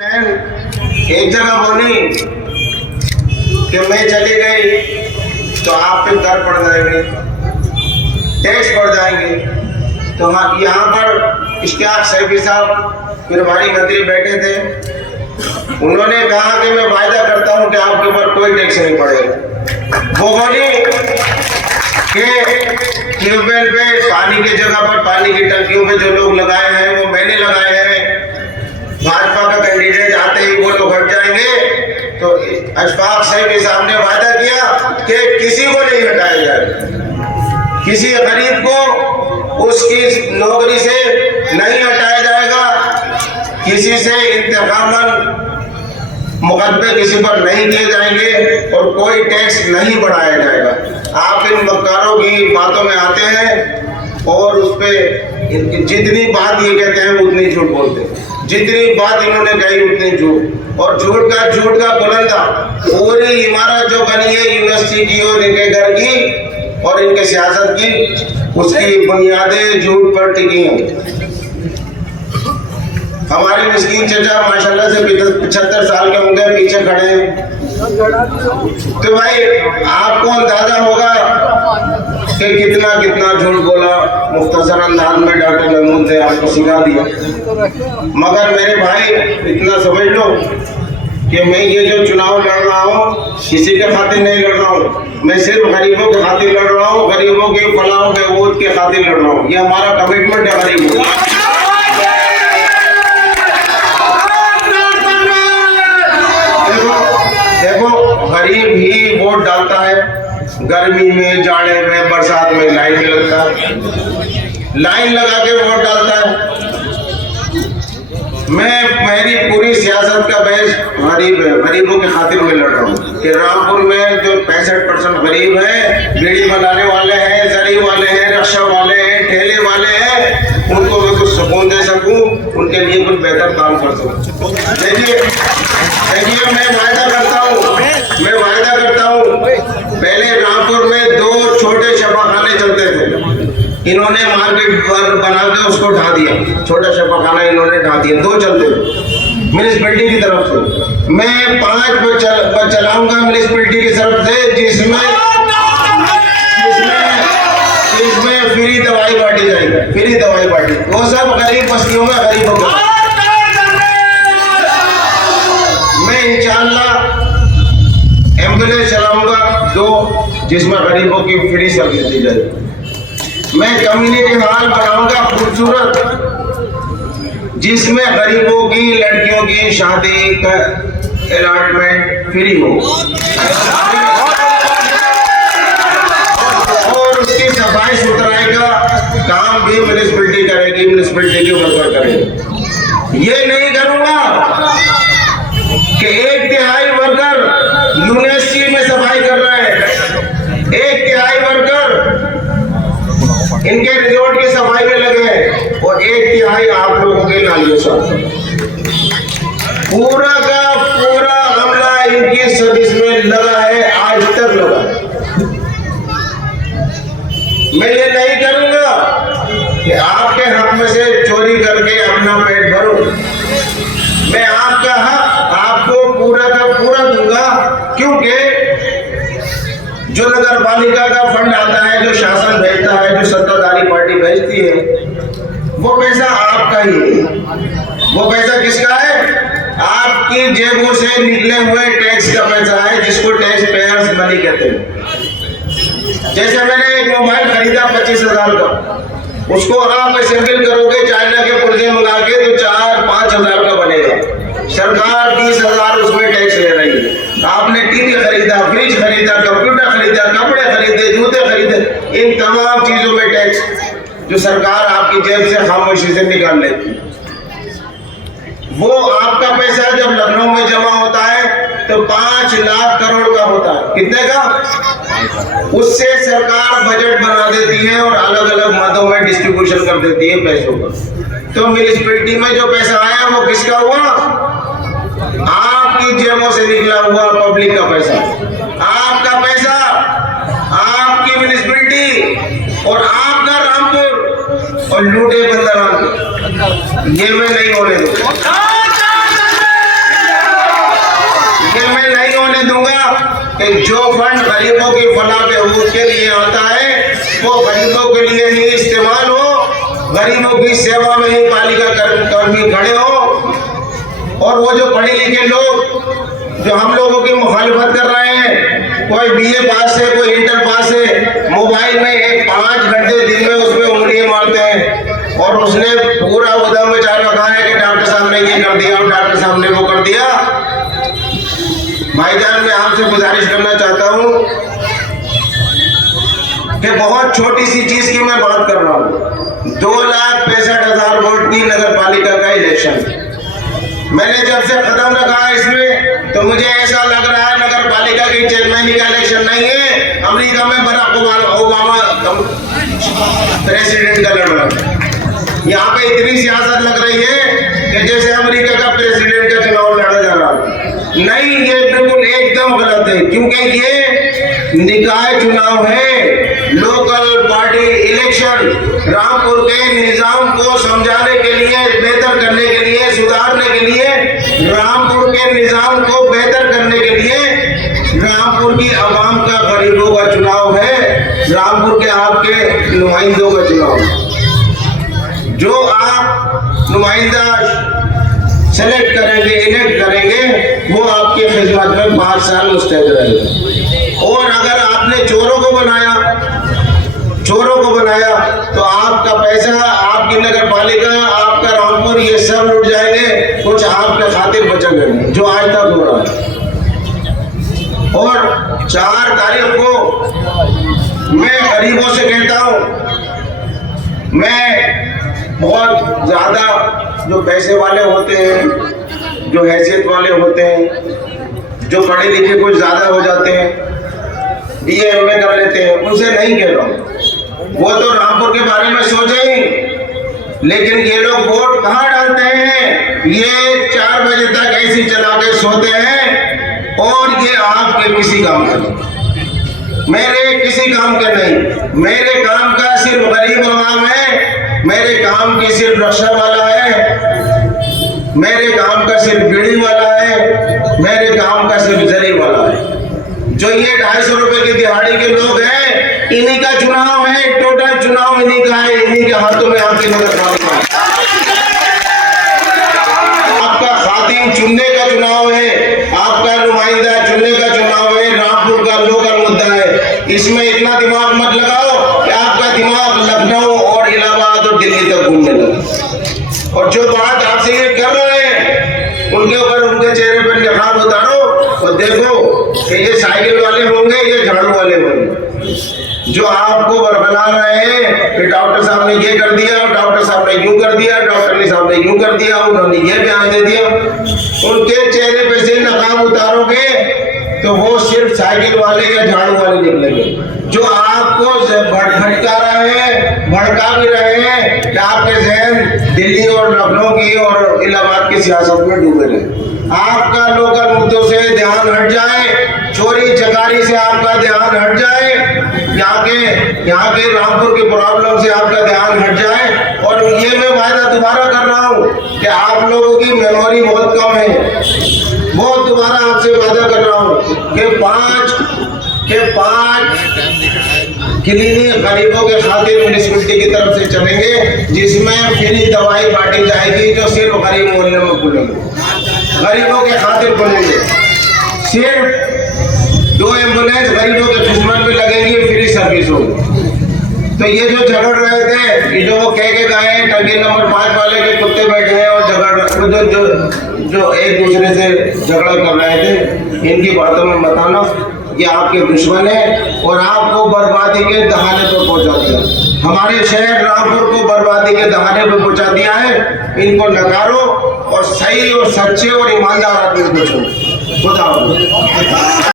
एक जगह बोली कि मैं चली गई तो आप पे कर पड़ जाएंगे, टैक्स पड़ जाएंगे। तो हाँ, यहाँ पर इश्तियाक सैफी साहब प्रभारी मंत्री बैठे थे। उन्होंने कहा कि मैं वायदा करता हूँ कि आपके ऊपर कोई टैक्स नहीं पड़ेगा। वो बोली कि ट्यूबवेल पे पानी की जगह पर पानी की टंकियों पे जो लोग लगाए हैं वो मैंने लगाए हैं। भाजपा का कैंडिडेट आते ही वो लोग हट जाएंगे। तो इश्तियाक सैफी साहब ने वादा किया कि किसी को नहीं हटाया जाएगा, किसी गरीब को उसकी नौकरी से नहीं हटाया जाएगा, किसी से इंतकामन मुकदमे किसी पर नहीं किए जाएंगे और कोई टैक्स नहीं बढ़ाया जाएगा। आप इन मक्कारों की बातों में आते हैं और उस पर जितनी बात ये कहते हैं उतनी झूठ बोलते हैं। जितनी बात इन्होंने कही उतनी झूठ, और झूठ का बुलंदा। पूरी इमारत जो बनी है यूनिवर्सिटी की और इनके घर की और इनके सियासत की, उसकी बुनियादें झूठ पर टिकी हैं। हमारे मिस्कीन चचा माशाल्लाह से 75 साल के होंगे, पीछे खड़े हैं। तो भाई आपको अंदाजा होगा कि कितना कितना झूठ बोला। मुख्तसर अंदाज में डॉक्टर महमूद ने आपको सिखा दिया। मगर मेरे भाई इतना समझ लो कि मैं ये जो चुनाव लड़ रहा हूँ किसी के खातिर नहीं लड़ रहा हूँ, मैं सिर्फ गरीबों के खातिर लड़ रहा हूँ, गरीबों के फलाह बहबूद के खातिर लड़ रहा हूँ। ये हमारा कमिटमेंट है गरीबों का। देखो गरीब ही वोट डालता है। गर्मी में, जाड़े में, बरसात में लाइन में लगता है, लाइन लगा के वोट डालता है। मेरी पूरी सियासत का बेस गरीब है, गरीबों के खातिर मैं लड़ रहा हूँ कि रामपुर में जो 65% गरीब है, बीड़ी बनाने वाले हैं, जरी वाले हैं, रक्षा वाले हैं, ठेले वाले हैं, उनको मैं कुछ सुकून दे सकूं, उनके लिए कुछ बेहतर काम कर सकूं। देखिए मैं वायदा करता हूँ, पहले रामपुर में 2 छोटे शफाखाने चलते थे, इन्होंने मार्केट बना के उसको ढा दिया। छोटा शफाखाना इन्होंने ढा दिया, 2 चलते थे म्युनिसिपैलिटी की तरफ से। मैं 5 चलाऊंगा म्युनिसिपैलिटी की तरफ से, जिसमें फ्री दवाई बांटी जाएगी, फ्री दवाई बांटी, वो सब गरीब बस्तियों में गरीबों को। मैं इंशाअल्लाह एम्बुलेंस चलाऊंगा 2, जिसमें गरीबों की फ्री सर्विस दी जाएगी। मैं कम्युनिटी हॉल बनाऊंगा खूबसूरत, जिसमें गरीबों की लड़कियों की शादी का अलॉटमेंट फ्री हो और उसकी सफाई सुथराई का काम भी म्युनिसिपैलिटी करेगी, म्युनिसिपैलिटी के वर्कर करेगी। ये नहीं करूंगा कि 1/3 वर्कर यूनिवर्सिटी में सफाई कर रहे हैं, 1/3 वर्कर इनके रिजॉर्ट की सफाई में लगे हैं और 1/3 आप लोगों के नालियों से। पूरा का पूरा हमला इनकी सर्विस में लगा है, आज तक लगा है। मैं ये नहीं करूंगा कि आपके हक में से चोरी करके अपना पेट भरूं। मैं आपका हक आपको पूरा का पूरा दूंगा, क्योंकि जो नगर पालिका का फंड आता है, जो शासन भेजता है, जो सत्ताधारी पार्टी भेजती है, वो पैसा आपका ही है। वो पैसा किसका है? आपकी जेबों से निकले हुए टैक्स का पैसा है, जिसको टैक्स पेयर्स मनी कहते हैं। जैसे मैंने एक मोबाइल खरीदा 25,000 का, उसको आप असेंबल करोगे चाइना के पुर्जे मंगा के तो 4-5 हजार का बनेगा। सरकार 20,000 उसमें टैक्स ले रही है। आपने टीवी खरीदा, फ्रिज खरीदा, कंप्यूटर खरीदा, कपड़े खरीदे, जूते खरीदे, इन तमाम चीजों में टैक्स जो सरकार आपकी जेब से खामोशी से निकाल लेती है। वो आपका पैसा जब लखनऊ में जमा होता है तो 5 लाख करोड़ का होता है। कितने का? उससे सरकार बजट बना देती है और अलग अलग मदों में डिस्ट्रीब्यूशन कर देती है पैसों का। तो म्युनिसिपैलिटी में जो पैसा आया वो किसका हुआ? आपकी जेबों से निकला हुआ पब्लिक का पैसा। आपका पैसा, आपकी म्युनिसिपैलिटी और आपका रामपुर और लूटे बंदर, ये मैं नहीं होने दूंगा। कि जो फंड गरीबों की फलाह बहबूद के लिए होता है वो गरीबों के लिए ही इस्तेमाल हो, गरीबों की सेवा में ही पालिका कर्मी खड़े हो। और वो जो पढ़े लिखे लोग जो हम लोगों की मुखालिफत कर रहे हैं, कोई बीए पास है, कोई इंटर पास है, मोबाइल में 5 घंटे दिन में उसमें उंगलियां मारते हैं और उसने पूरा उदम मचा रखा है कि डॉक्टर साहब ने ये कर दिया, डॉक्टर साहब ने वो कर दिया। भाईजान, मैं आपसे गुजारिश करना चाहता हूँ कि बहुत छोटी सी चीज की मैं बात कर रहा हूँ। 2,65,000 वोट की नगर पालिका का इलेक्शन मैंने जब से खत्म रखा है इसमें, तो मुझे ऐसा लग रहा है नगर पालिका की चेयरमैन का इलेक्शन नहीं है, अमेरिका में बराक ओबामा प्रेसिडेंट का लड़ रहा है। यहाँ पे इतनी सियासत लग रही है कि जैसे अमेरिका का प्रेसिडेंट का चुनाव लड़ा जा रहा है। नहीं, ये बिल्कुल एकदम गलत है, क्योंकि ये निकाय चुनाव है, लोकल पार्टी इलेक्शन। रामपुर के निजाम को समझाने के लिए, बेहतर करने के लिए, सुधारने के लिए, रामपुर के निजाम को बेहतर करने के लिए रामपुर की आवाम का, गरीबों का चुनाव है, रामपुर के आपके नुमाइंदों का चुनाव। जो आप नुमाइंदा सेलेक्ट करेंगे, इलेक्ट करेंगे, वो आपकी खिदमत में 5 साल मुस्तैद रहेगा। और अगर आपने चोरों को बनाया तो आपका पैसा, आपकी नगर पालिका, आपका रामपुर, ये सब लुट जाएंगे, कुछ आपके खातिर बचेंगे नहीं, जो आज तक हो रहा है। और 4 तारीख को मैं गरीबों से कहता हूं, मैं बहुत ज्यादा जो पैसे वाले होते हैं, जो हैसियत वाले होते हैं, जो पढ़े लिखे कुछ ज्यादा हो जाते हैं, बीए एमए कर लेते हैं, उनसे नहीं कह रहा हूँ, वो तो रामपुर के बारे में सोचे ही, लेकिन ये लोग वोट कहाँ डालते हैं? ये 4 बजे तक ऐसी चला के सोते हैं और ये आपके किसी काम का नहीं, मेरे किसी काम का नहीं। मेरे काम का सिर्फ गरीब आवाम है, मेरे काम की सिर्फ रक्षा वाला है, मेरे काम का सिर्फ बीड़ी वाला है, मेरे काम का सिर्फ जरी वाला है। जो ये 250 रुपए की दिहाड़ी के लोग हैं, इन्हीं का चुनाव है, टोटल चुनाव इन्हीं का है, इन्हीं के हाथों में आपकी नगर पालिका है। आपका खातिम चुनने का चुनाव है, आपका नुमाइंदा चुनने का चुनाव है, रामपुर का लोकल मुद्दा है। इसमें इतना दिमाग मत लगाओ कि आपका दिमाग लखनऊ और इलाहाबाद और दिल्ली तक घूमने लगे। और जो बात आपसे ये कर रहे हैं, उनके ऊपर, उनके चेहरे पर निखार उतारो और देखो कि ये साइकिल वाले होंगे, ये झाड़ू वाले होंगे, जो आपको बरगला रहे हैं कि डॉक्टर साहब ने ये कर दिया, डॉक्टर साहब ने यूं कर दिया, डॉक्टर साहब ने यूं कर दिया, उन्होंने ये बयान दे दिया। उनके चेहरे पे से नकाब उतारोगे तो वो सिर्फ साइकिल वाले या झाड़ू वाले निकलेंगे, जो आपको भटका रहे हैं, भड़का भी रहे हैं कि आपके जहन दिल्ली और लखनऊ की और इलाहाबाद की सियासत में डूबे रहे। आपका लोकल मुद्दों से ध्यान हट जाए, चोरी चकारी से आपका ध्यान हट जाए, यहाँ के रामपुर की प्रॉब्लम से आपका ध्यान हट जाए। और ये मैं वायदा दोबारा कर रहा हूँ कि आप लोगों की मेमोरी बहुत कम है, बहुत दोबारा आपसे वादा कर रहा हूँ कि 5 क्लिनिक गरीबों के खातिर म्यूनिसिपैलिटी की तरफ से चलेंगे, जिसमें फ्री दवाई बांटी जाएगी, जो सिर्फ गरीब मोहल्ले में खुलेंगे, गरीबों के खातिर खुलेंगे। सिर्फ 2 एम्बुलेंस गरीबों के खिदमत में लगेंगी, फ्री सर्विस होगी। तो ये जो झगड़ रहे थे, जो वो कह के गए टंकी नंबर 5 वाले के कुत्ते बैठे हैं और जो एक दूसरे से झगड़ा कर रहे थे, इनकी बातों में मत आना, ये आपके दुश्मन है और आपको बर्बादी के दहाने पर पहुंचा दिया। हमारे शहर रामपुर को बर्बादी के दहाने पर पहुंचा दिया है। इनको नकारो और सही और सच्चे और ईमानदार आदमी को चुनो। खुदा हाफिज़।